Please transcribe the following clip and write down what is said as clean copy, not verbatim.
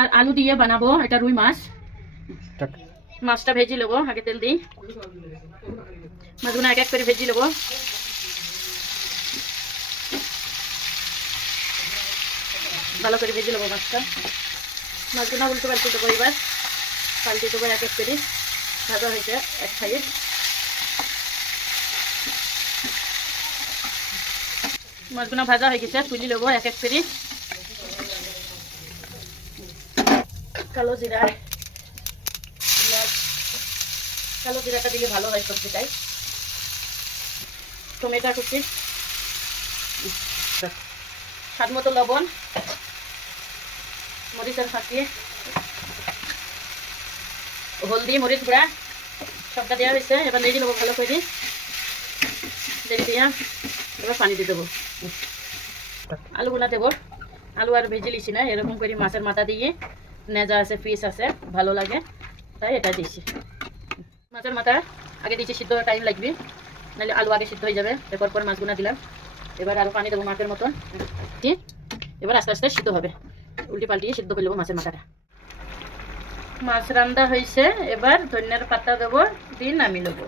আর আলু দিয়ে বানাবো এটা রুই মাছ। মাছটা ভেজে নেবো, আগে তেল দিই। মাছগুলো এক এক করে ভেজে নেবো। ভালো করে ভেজে নেবো মাছটা। মাছগুলো উল্টো পাল্টে দেবো, এবার পাল্টে দেবো এক এক করে। ভাজা হয়েছে এক সাইড। মাছগুলো ভাজা হয়ে গেছে, তুলে নেবো এক এক করে। কালো জিরা, কালো জিরাটা দিলে ভালো হয় সবজিটাই। টমেটো কুচি, স্বাদ মতো লবণ, মরিচের ফাঁকি, হলদি, মরিচ গুঁড়া সবটা দেওয়া হয়েছে। এবার নেড়ে নেবো ভালো করে। নেড়ে দিয়া এবার পানি দিয়ে দেবো। আলুগুলা দেবো। আলু আর ভেজে লিছি না, এরকম করে মাছের মাথা দিয়ে নেজা আছে, পিস আছে, ভালো লাগে তাই এটা দিয়েছি। মাছের মাথা আগে দিয়েছি, সিদ্ধ টাইম লাগবে, নাহলে আলু আগে সিদ্ধ হয়ে যাবে। এরপর পর মাছগুলো দিলাম। এবার আরও পানি দেবো মাছের মতন। এবার আস্তে আস্তে সিদ্ধ হবে, উল্টি পাল্টিয়ে সিদ্ধ করে নেবো মাছের মাথাটা। মাছ রান্না হয়েছে, এবার ধনিয়ার পাতা দেবো, দিয়ে নামিয়ে নেবো।